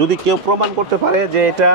যদি কেউ প্রমাণ করতে পারে যে এটা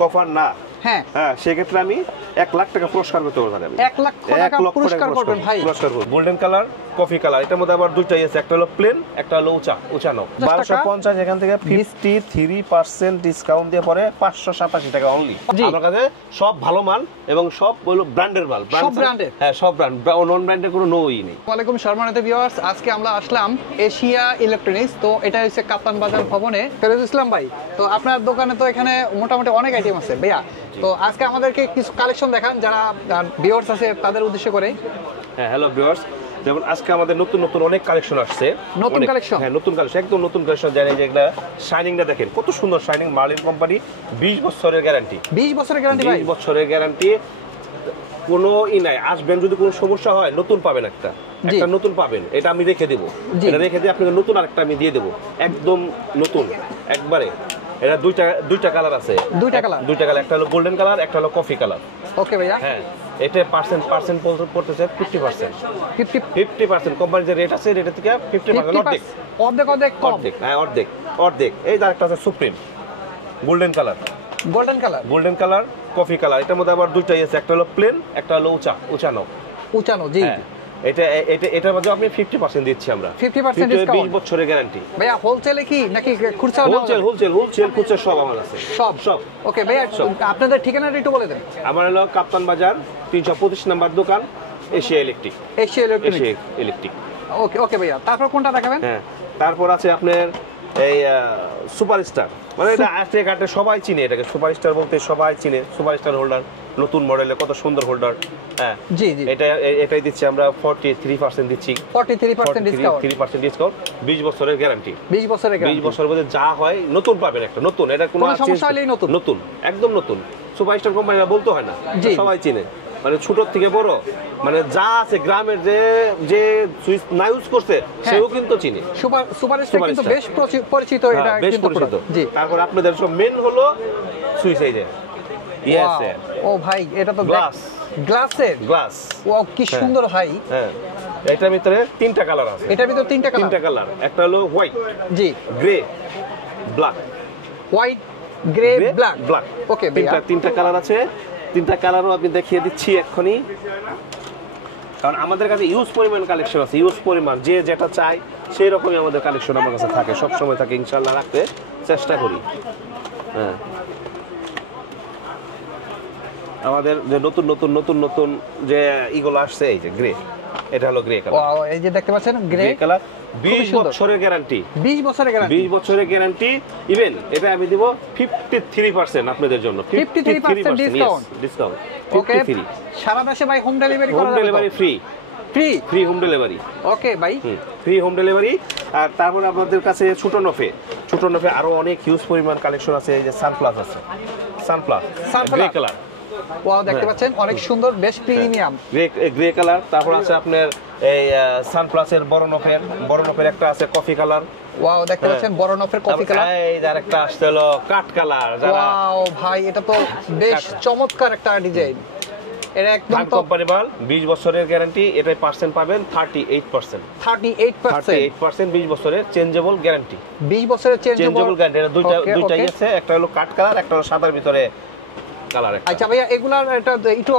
কপার না, হ্যাঁ হ্যাঁ, সেক্ষেত্রে আমি 1 লাখ টাকা পুরস্কার করতে পারবো। 1 লাখ টাকা পুরস্কার করবেন ভাই। পুরস্কার করব। গোল্ডেন কালার, কফি কালার, এটার মধ্যে আবার দুইটাই আছে, একটা হলো প্লেন, একটা হলো উঁচানো। 1250, এখান থেকে 53% ডিসকাউন্ট দিয়ে পরে 587 টাকা অনলি। আমার কাছে সব ভালো মাল এবং সব হলো ব্র্যান্ডের মাল। সব ব্র্যান্ডের? হ্যাঁ, সব ব্র্যান্ড, নন ব্র্যান্ডের কোনো নোই নেই। ওয়ালাইকুম সম্মানিত ভিউয়ার্স, আজকে আমরা আসলাম এশিয়া ইলেকট্রনিক্স। তো এটা হচ্ছে কাপ্তান বাজার ভবনে। ফেরোজ ইসলাম ভাই, তো আপনার দোকানে তো এখানে মোটামুটি অনেক আইটেম আছে ভাইয়া, তো আজকে আমাদেরকে কিছু কালেকশন দেখান যারা ভিউয়ার্স আছে তাদের উদ্দেশ্য করে। হ্যাঁ, হ্যালো ভিউয়ার্স, যেমন আজকে আমাদের নতুন নতুন অনেক কালেকশন আসছে। নতুন কালেকশন? হ্যাঁ, নতুন কালেকশন, একদম নতুন কালেকশন। জানেন যে এগুলা শাইনিংটা দেখেন কত সুন্দর শাইনিং। মার্লিন কোম্পানি, 20 বছরের গ্যারান্টি। 20 বছরের গ্যারান্টি ভাই? 20 বছরের গ্যারান্টি, কোনো নাই। আসবেন, যদি কোনো সমস্যা হয় নতুন পাবেন, একটা নতুন পাবেন। এটা আমি রেখে দেবো, এটা রেখে দিয়ে আপনাকে নতুন আরেকটা আমি দিয়ে দেবো, একদম নতুন একবারে। এটা দুইটা কালার আছে। দুইটা কালার, একটা হলো গোল্ডেন কালার, একটা হলো কফি কালার। ওকে ভাইয়া। হ্যাঁ, এটা পার্সেন্ট পড়তেছে 50%। কোম্পানির যে রেট আছে, রেটের থেকে 50% অর্ধেক কম। হ্যাঁ, অর্ধেক। এই আরেকটা আছে supreme golden colour, coffee colour. এটার মধ্যে আবার দুইটাই আছে, একটা হলো প্লেন, একটা হলো উঁচানো। জি, এটার মধ্যে আপনি 50% দিচ্ছি আমরা। 50% ডিসকাউন্ট, 20 বছরের গ্যারান্টি। ভাইয়া হোলসেলে কি নাকি খুচরা? হোলসেল খুচরা সব আমার আছে, সব। ওকে ভাইয়া, আপনাদের ঠিকানাটা একটু বলে দেন। আমার হলো কাপ্তান বাজার 325 নাম্বার দোকান, এশিয়া ইলেকট্রিক। ওকে ভাইয়া, তারপর কোনটা দেখাবেন? হ্যাঁ, তারপর আছে আপনার এই সুপারস্টার, মানে এটা আজকে ঘাটে সবাই চিনে এটাকে। সুপারস্টার বলতে সবাই চিনে। সুপারস্টার হোল্ডার, নতুন মডেলের কত সুন্দর হোল্ডার। হ্যাঁ, জি, এটাই দিচ্ছি আমরা 43% দিচ্ছি। 43% ডিসকাউন্ট, 20 বছরের গ্যারান্টি। 20 বছরের মধ্যে যা হয় নতুন পাবেন, একটা নতুন। এটা কোনো সমস্যা হলেই নতুন, একদম নতুন। সুপারস্টার কোম্পানিরা বলতে হয় না, সবাই চিনে। মানে ছোট থেকে বড়, মানে যা আছে গ্রামের যে সুইচ না ইউজ করছে সেও কিন্তু চিনে। সুপারস্টার কিন্তু বেশ পরিচিত, এটা কিন্তু পরিচিত। জি, তারপর আপনাদের সব মেন হলো সুইচ। এই যে ও ভাই, এটা তো গ্লাস। ওয়াও, কি সুন্দর ভাই। হ্যাঁ, এটার ভিতরে 3টা কালার আছে। এটার ভিতরে 3টা কালার। একটা হলো হোয়াইট, জি, grey, black. White, grey, black. Okay, 3টা কালার আছে। 3টা কালারও আমি দেখিয়ে দিচ্ছি এক্ষুনি, কারণ আমাদের কাছে ইউজ পরিমাণ কালেকশন আছে। ইউজ পরিমাণ, যে যেটা চাই সেই রকমই আমাদের কালেকশন আমার কাছে থাকে, সব সময় থাকে। ইনশাআল্লাহ রাখতে চেষ্টা করি। হ্যাঁ, আমাদের যে নতুন যে ইগুলো আসছে, এই যে গ্রে, এটা হলো গ্রে কালার। ওয়াও, এই যে দেখতে পাচ্ছেন গ্রে কালার, 20 বছরের গ্যারান্টি। 20 বছরের গ্যারান্টি। ইভেন এটা আমি দিব 53% আপনাদের জন্য। 53% ডিসকাউন্ট। ওকে, সারা দেশে ভাই হোম ডেলিভারি করা যাবে? Home delivery free home delivery. Okay ভাই, ফ্রি হোম ডেলিভারি। আর তারপর আমাদের কাছে ছোট নফে আরো অনেক হিউজ পরিমাণ কালেকশন আছে। এই যে সানপ্লাস আছে, সানপ্লাস গ্রে কালার। ওয়াও, দেখতে পাচ্ছেন অনেক সুন্দর, বেশ প্রিমিয়াম গ্রে কালার। তারপর আছে আপনার এই সানপ্লাসের বড় নফের একটা আছে কফি কালার। ওয়াও, দেখতে পাচ্ছেন বড় নফের কফি কালার। এই যে আরেকটা আসছে হলো কাট কালার। ওয়াও ভাই, এটা তো বেশ চমৎকার একটা ডিজাইন। এটা একদম কোম্পানি মাল, 20 বছরের গ্যারান্টি। এটাই পার্সেন্ট পাবেন 38%। 20 বছরের চেঞ্জেবল গ্যারান্টি। 20 বছরের চেঞ্জেবল গ্যারান্টি। এটা দুইটাই আছে, একটা হলো কাট কালার, একটা হলো সাদার ভিতরে কালার। আচ্ছা ভাইয়া, এগুলার এটা একটু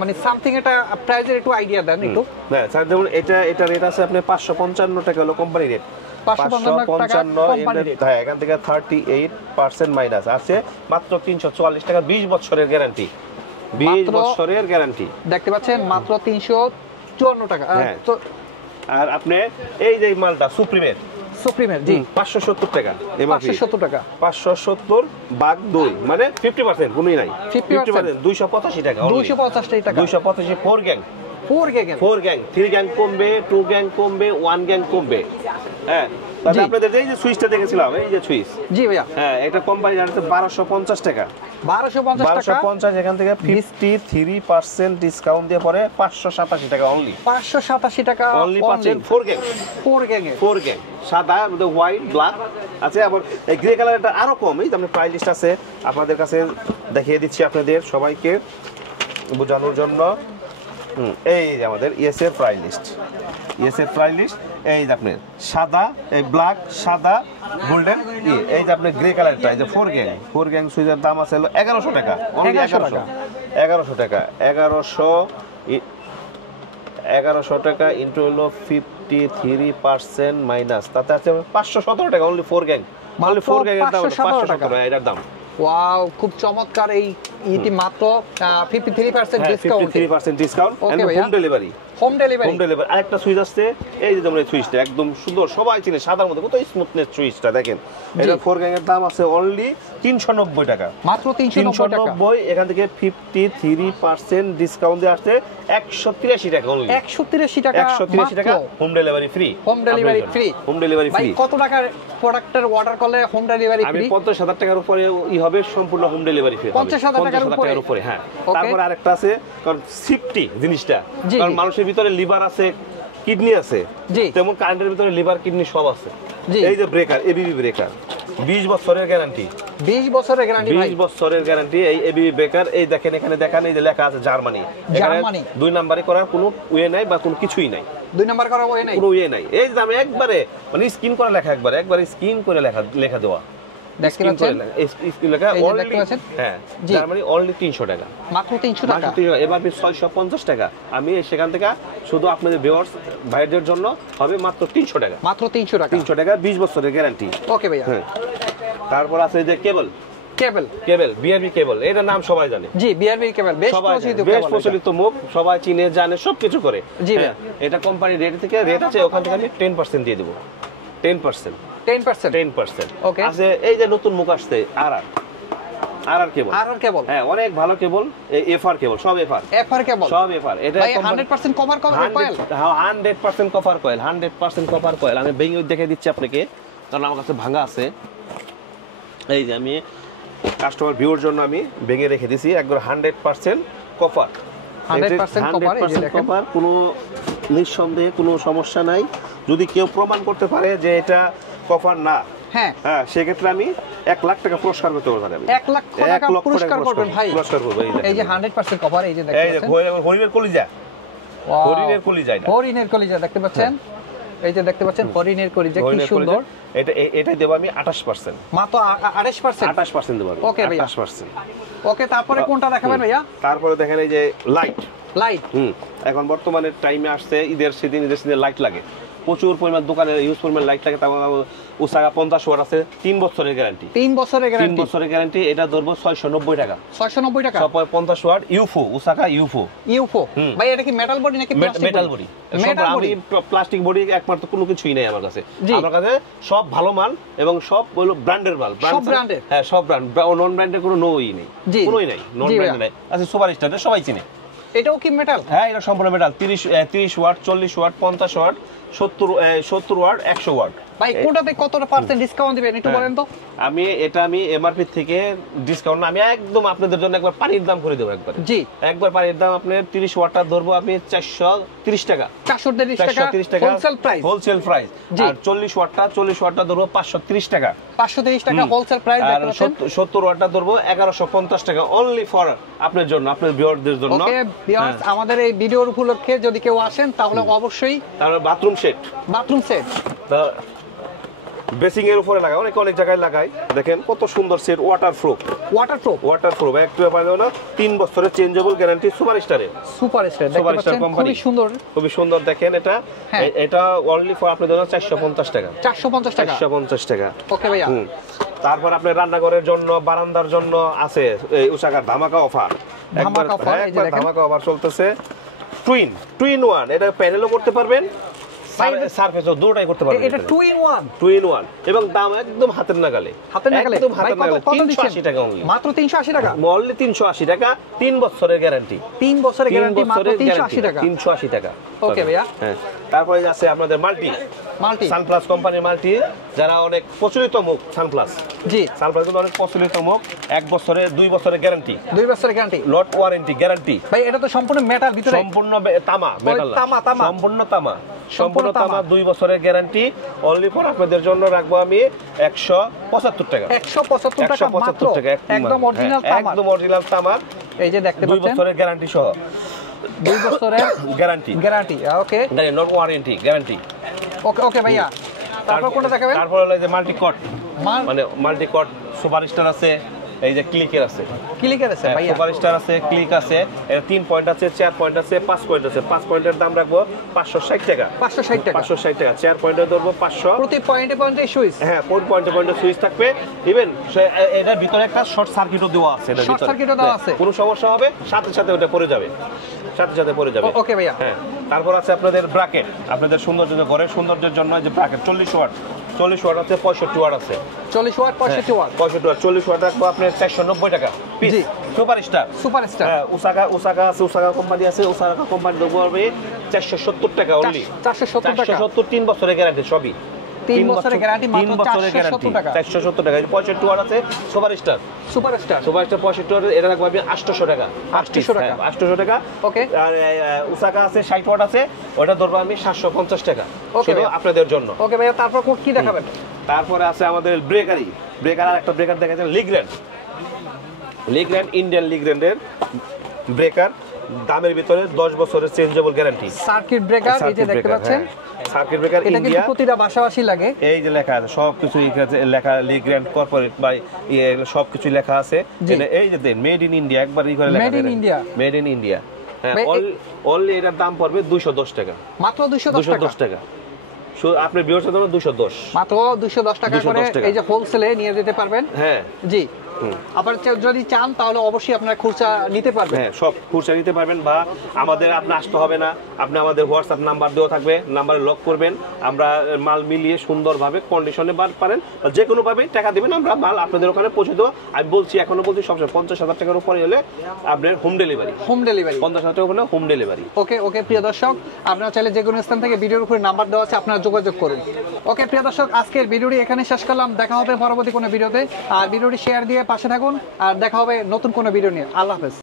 মানে সামথিং এটা প্রাইসের একটু আইডিয়া দেন একটু। হ্যাঁ স্যার, দেখুন এটা রেট আছে আপনার 555 টাকা হলো কোম্পানি রেট। 555 হ্যাঁ, এখান থেকে 38% মাইনাস আছে মাত্র 344 টাকা। 20 বছরের গ্যারান্টি, 20 বছরের গ্যারান্টি। দেখতে পাচ্ছেন মাত্র 354 টাকা। তো আর আপনি এই যে মালটা সুপ্রিমের জি 570 টাকা। 570 ভাগ 2 মানে 50%, কোনই নাই। 50% 285 টাকা। 285 4 গ্যাং 3 গ্যাং কমবে, 2 গ্যাং কমবে, 1 গ্যাং কমবে। হ্যাঁ, তাহলে আপনাদের এই যে সুইচটা দেখেছিলাম, এই যে সুইচ, জি ভাইয়া, হ্যাঁ, এটা কোম্পানি জানাতে 1250 টাকা। 1250, এখান থেকে 53% ডিসকাউন্ট দিয়ে পরে 587 টাকা অনলি। 587 টাকা অনলি পাচ্ছেন 4 গ্যাং সাদা, হোয়াইট, ব্ল্যাক আছে। আবার এই গ্রে কালার এটা আরো কম। এই আপনার প্রাইস লিস্ট আছে, আপনাদের কাছে দেখিয়ে দিচ্ছি আপনাদের সবাইকে বোঝানোর জন্য। এই যে আমাদের ইএস এর প্রাইস লিস্ট, এই যে আপনার সাদা, এই ব্ল্যাক, সাদা, গোল্ডেন, এই যে আপনার গ্রে কালারটা, এই যে 4 গ্যাং সুইচের দাম আছে হলো 1100 টাকা। অনলি 1100 টাকা। 1100 টাকা ইনটু হলো 53% মাইনাস, তাতে আছে 517 টাকা। অনলি 4 গ্যাং, অনলি 4 গ্যাং এর দাম 517 টাকা এটার দাম। ওয়াও, খুব চমৎকার। এই ইটি মাত্র 53% discount, 53% discount and home delivery. Home delivery. আরেকটা সুইচ আছে, এই যে তোমরা এই সুইচটা একদম সুন্দর, সবাই চিনে, সাদার মধ্যে কত স্মুথনেস সুইচটা দেখেন। এটা 4 গ্যাং এর দাম আছে অনলি 390 টাকা, মাত্র 390 টাকা। এখান থেকে 53% ডিসকাউন্ট দিয়ে আসছে 183 টাকা অনলি। 183 টাকা, 183 টাকা। Home delivery free, home delivery free, home delivery free. ভাই কত টাকার প্রোডাক্টের অর্ডার করলে হোম ডেলিভারি ফ্রি? আমি 50000 টাকার উপরে হবে, সম্পূর্ণ হোম ডেলিভারি ফ্রি হবে 50000 টাকার উপরে। হ্যাঁ, তারপর আরেকটা আছে, কারণ সেফটি জিনিসটা, কারণ মানুষের ভিতরে লিভার আছে, কিডনি আছে, তেমন কারেন্টের ভিতরে লিভার, কিডনি সব আছে। এই যে ব্রেকার, এবিবি ব্রেকার, 20 বছরের গ্যারান্টি, 20 বছরের গ্যারান্টি ভাই, 20 বছরের গ্যারান্টি। এই এবিবি ব্রেকার, এই দেখেন এখানে দেখান, এই যে লেখা আছে জার্মানি। এখানে 2 নাম্বারই করার কোনো ওয়ে নাই বা কোনো কিছুই নাই। 2 নাম্বার করার ওয়ে নাই, কোনো ওয়ে নাই। এই যে আমি একবারে মানে স্ক্রিন করে লেখা, একবারে স্ক্রিন করে লেখা দেওয়া। দেখতে পাচ্ছেন, লেখা এই যে দেখতে পাচ্ছেন, হ্যাঁ, জার্মানি অনলি 300 টাকা, মাত্র 300 টাকা। এবার 650 টাকা। আমি সেখান থেকে শুধু আপনাদের ভিউয়ার্স ভাইদের জন্য হবে মাত্র 300 টাকা, মাত্র 300 টাকা, 300 টাকা, 20 বছরের গ্যারান্টি। ওকে ভাইয়া। হ্যাঁ, তারপর আছে যে কেবল, বিআরবি কেবল, এটার নাম সবাই জানে। জি, বিআরবি কেবল বেশ প্রচলিত মুখ, সবাই চিনে জানে, সবকিছু করে। এটা কোম্পানি রেট থেকে রেট আছে, ওখান থেকে আমি 10% দিয়ে দেব। 10%। ওকে, আছে এই যে নতুন মুখ আসছে আরআর কেবল, হ্যাঁ অনেক ভালো কেবল। এই এফআর কেবল, সব এফআর কেবল, সব এফআর। এটা ভাই 100% কভার কয়েল, হ্যাঁ 100% কভার কয়েল, 100% কভার কয়েল। আমি ভেঙে দেখে দিচ্ছি আপনাকে, কারণ আমার কাছে ভাঙা আছে। এই যে আমি কাস্টমার ভিউর জন্য আমি ভেঙে রেখে দিছি, একবার 100% কভার, 100% কভার, কোনো নিঃসন্দেহে কোনো সমস্যা নাই। যদি কেউ প্রমাণ করতে পারে যে এটা কভার না, হ্যাঁ সেক্ষেত্রে আমি 1 লাখ টাকা পুরস্কার করতে পারবো। 1 লাখ টাকা পুরস্কার করবেন ভাই, পুরস্কার করব। এই যে 100% কভার, এই যে দেখতে পাচ্ছেন, এই যে হরিণের কলিজা, হরিণের কলিজা দেখতে পাচ্ছেন, এই যে দেখতে পাচ্ছেন হরিণের কলিজা, কি সুন্দর। এটা দেব আমি 28%, মাত্র 28% দেব। ওকে ভাই, 28%। ওকে, তারপরে কোনটা দেখাবেন ভাইয়া? তারপরে দেখেন এই যে লাইট। এখন বর্তমানে টাইমে আসছে ঈদের সিজন লাইট লাগে, প্রচুর পরিমাণ দোকানে ইউজ পরিমাণ লাইট লাগে। ওসাকা 50 ওয়াট আছে, 3 বছরের গ্যারান্টি, 3 বছরের গ্যারান্টি। এটা ধরবো 690 টাকা, 50 ওয়াট ইউফো, ওসাকা ইউফো। ভাই এটা কি মেটাল বডি নাকি মেটাল বডি? আমি প্লাস্টিক বডি একমাত্র কোনো কিছুই নাই আমার কাছে। আমার কাছে সব ভালো মান এবং সব হলো ব্র্যান্ডের মাল, হ্যাঁ সব ব্র্যান্ড, নন ব্র্যান্ডের কোনো নোই নেই, কোনোই নাই, নন ব্র্যান্ড নাই। আচ্ছা, সুপারস্টার সবাই চিনে, এটাও কি মেটাল? হ্যাঁ, এটা সম্পূর্ণ metal. 30 watt, 40 watt, 50 watt, 70 watt, 100 watt. ভাই কোনটাতে কতটা পার্সেন্ট ডিসকাউন্ট দিবেন একটু বলেন তো? আমি এমআরপি থেকে ডিসকাউন্ট না, আমি একদম আপনাদের জন্য একবার পানির দাম করে দেব। একবার পানির দাম আপনার 30 ওয়াটটা ধরবো আমি 430 টাকা, 430 টাকা হোলসেল প্রাইস। আর 40 ওয়াটটা ধরবো 530 টাকা, 530 টাকা হোলসেল প্রাইস। আর 70 ওয়াটটা ধরবো 1150 টাকা, অনলি ফর আপনার জন্য, আপনার ভিউয়ারদের জন্য। ওকে ভিউয়ার্স, আমাদের এই ভিডিওর উপলক্ষে যদি কেউ আসেন তাহলে অবশ্যই। তাহলে বাথরুম সেট, বেসিং এর উপরে লাগায়, অনেক জায়গায় লাগায়। দেখেন কত সুন্দর সেট, ওয়াটারপ্রুফ একটু ব্যাপার না। 3 বছরের চেঞ্জেবল গ্যারান্টি, সুপারস্টার কোম্পানি, খুবই সুন্দর। দেখেন এটা অনলি ফর আপনাদের জন্য 450 টাকা, 450 টাকা। ওকে ভাইয়া। তারপর আপনার রান্নাঘরের জন্য, বারান্দার জন্য আছে এই ওসাকার ধামাকা অফার, একবার ধামাকা অফার চলতেছে। টুইন ওয়ান, এটা প্যানেলও করতে পারবেন, সারফেসও দুটোই করতে পারবেন। এটা টু ইন ওয়ান এবং দাম একদম হাতের নাগালে, একদম হাতের নাগালে। 380 টাকা অনলি, মাত্র 380 টাকা, অনলি 380 টাকা। 3 বছরের গ্যারান্টি, 3 বছরের গ্যারান্টি, মাত্র 380 টাকা, 380 টাকা। ওকে ভাইয়া। হ্যাঁ, তারপরে আছে আপনাদের মাল্টি সানপ্লাস কোম্পানির মাল্টি, যারা অনেক প্রচলিত মুখ। সানপ্লাস কিন্তু অনেক প্রচলিত মুখ। 1 বছরের 2 বছরের গ্যারান্টি, 2 বছরের গ্যারান্টি, লট ওয়ারেন্টি গ্যারান্টি। ভাই এটা তো সম্পূর্ণ মেটাল ভিতরে, সম্পূর্ণ তামা, মেটাল সম্পূর্ণ তামা, 2 বছরের গ্যারান্টি। অনলি ফর আপনাদের জন্য রাখবো আমি 175 টাকা, 175 টাকা, একদম অরিজিনাল তামা। এই যে দেখতে পাচ্ছেন, 2 বছরের গ্যারান্টি সহ, 2 বছরের guarantee, okay, not warranty, guarantee. Okay okay ভাইয়া, তারপর কোনটা দেখাবেন? তারপর হলো যে মাল্টি কট, মানে মাল্টি কট সুপারস্টার আছে, এই যে ক্লিকের আছে, ক্লিকের আছে ভাইয়া, সুপারস্টার আছে, ক্লিক আছে, এর 3 পয়েন্ট আছে, 4 পয়েন্ট আছে, 5 পয়েন্ট আছে। 5 পয়েন্টের দাম রাখবো 560 টাকা। 560 টাকা, 560 টাকা। 4 পয়েন্টে ধরবো 500। প্রতি পয়েন্টে পয়েন্টে সুইচ, হ্যাঁ, পয়েন্টে পয়েন্টে সুইচ থাকবে। ইভেন এটার ভিতরে একটা শর্ট সার্কিটও দেওয়া আছে, এটার ভিতরে শর্ট সার্কিটও দেওয়া আছে, কোনো সমস্যা হবে সাথে সাথে ওটা পড়ে যাবে, সাথে সাথে পড়ে যাবে। ওকে ভাইয়া। হ্যাঁ, তারপর আছে আপনাদের ব্র্যাকেট, আপনাদের সৌন্দর্য ঘরের সৌন্দর্যের জন্য যে ব্র্যাকেট 40 ওয়াট, 40 ওয়াট আছে, 65 ওয়াট আছে। 40 ওয়াট 65 ওয়াট, 65 ওয়াট 40 ওয়াট রাখবো আপনার 490 টাকা পিস। সুপারস্টার, সুপারস্টার, হ্যাঁ, ওসাকা আছে, ওসাকা কোম্পানি আছে, ওসাকা কোম্পানি দেবো হবে 470 টাকা অনলি। 470 টাকা, 470, 3 বছরের গ্যারান্টি সবই। 3 বছরের গ্যারান্টি, মাত্র 470 টাকা। 470 টাকা। 65 ওয়াট আছে সুপারস্টার, সুপারস্টার 65 ওয়াট, এটা রাখবো আপনি 800 টাকা। 800 টাকা, 800 টাকা। ওকে। আর ওসাকা আছে 60 ওয়াট আছে, ওটা ধরবো আমি 750 টাকা শুধু আপনাদের জন্য। ওকে ভাইয়া, তারপর কি দেখাবেন? তারপরে আছে আমাদের ব্রেকার আর একটা ব্রেকার দেখাচ্ছেন লিগ্র্যান্ড, ইন্ডিয়ান লিগ্র্যান্ডের ব্রেকার, দামের ভিতরে 10 বছরের চেঞ্জেবল গ্যারান্টি। সার্কিট ব্রেকার, এই যে দেখতে পাচ্ছেন সার্কিট ব্রেকার এটা কিন্তু ইন্ডিয়া, প্রতিটা বাসাবাসী লাগে। এই যে লেখা আছে সবকিছু লেখা, লিগ্র্যান্ড কর্পোরেট বাই সবকিছু লেখা আছে। এই যে দেন মেড ইন ইন্ডিয়া, একবার এই করে লেখা আছে, মেড ইন ইন্ডিয়া। হ্যাঁ, অনলি এটার দাম পড়বে 210 টাকা, মাত্র 210 টাকা। আপনার বিয়ের জন্য 210, মাত্র 210 টাকা করে এই যে হোলসেলে নিয়ে যেতে পারবেন। হ্যাঁ জি, আবার যদি চান তাহলে অবশ্যই আপনারা খুচরা নিতে পারবেন। হ্যাঁ, সব খুচরা নিতে পারবেন, বা আমাদের আপনি আসতে হবে না, আপনি আমাদের হোয়াটসঅ্যাপ নাম্বার দেওয়া থাকবে, নাম্বারে লক করবেন, আমরা মাল মিলিয়ে সুন্দরভাবে কন্ডিশনে পারেন, যে কোনোভাবে টাকা দেবেন, আমরা মাল আপনাদের ওখানে পৌঁছে দেবো। আমি বলছি, এখনো বলছি, সবসময় 50,000 টাকার উপরে হলে আপনার হোম ডেলিভারি, 50,000 টাকা হলে হোম ডেলিভারি। ওকে ওকে, প্রিয় দর্শক, আপনারা চাইলে যে কোনো স্থান থেকে ভিডিওর উপরে নাম্বার দেওয়া আছে, আপনারা যোগাযোগ করুন। ওকে প্রিয় দর্শক, আজকের ভিডিওটি এখানে শেষ করলাম। দেখা হবে পরবর্তী কোনো ভিডিওতে, আর ভিডিওটি শেয়ার দিয়ে পাশে থাকুন, আর দেখা হবে নতুন কোনো ভিডিও নিয়ে। আল্লাহ হাফেজ।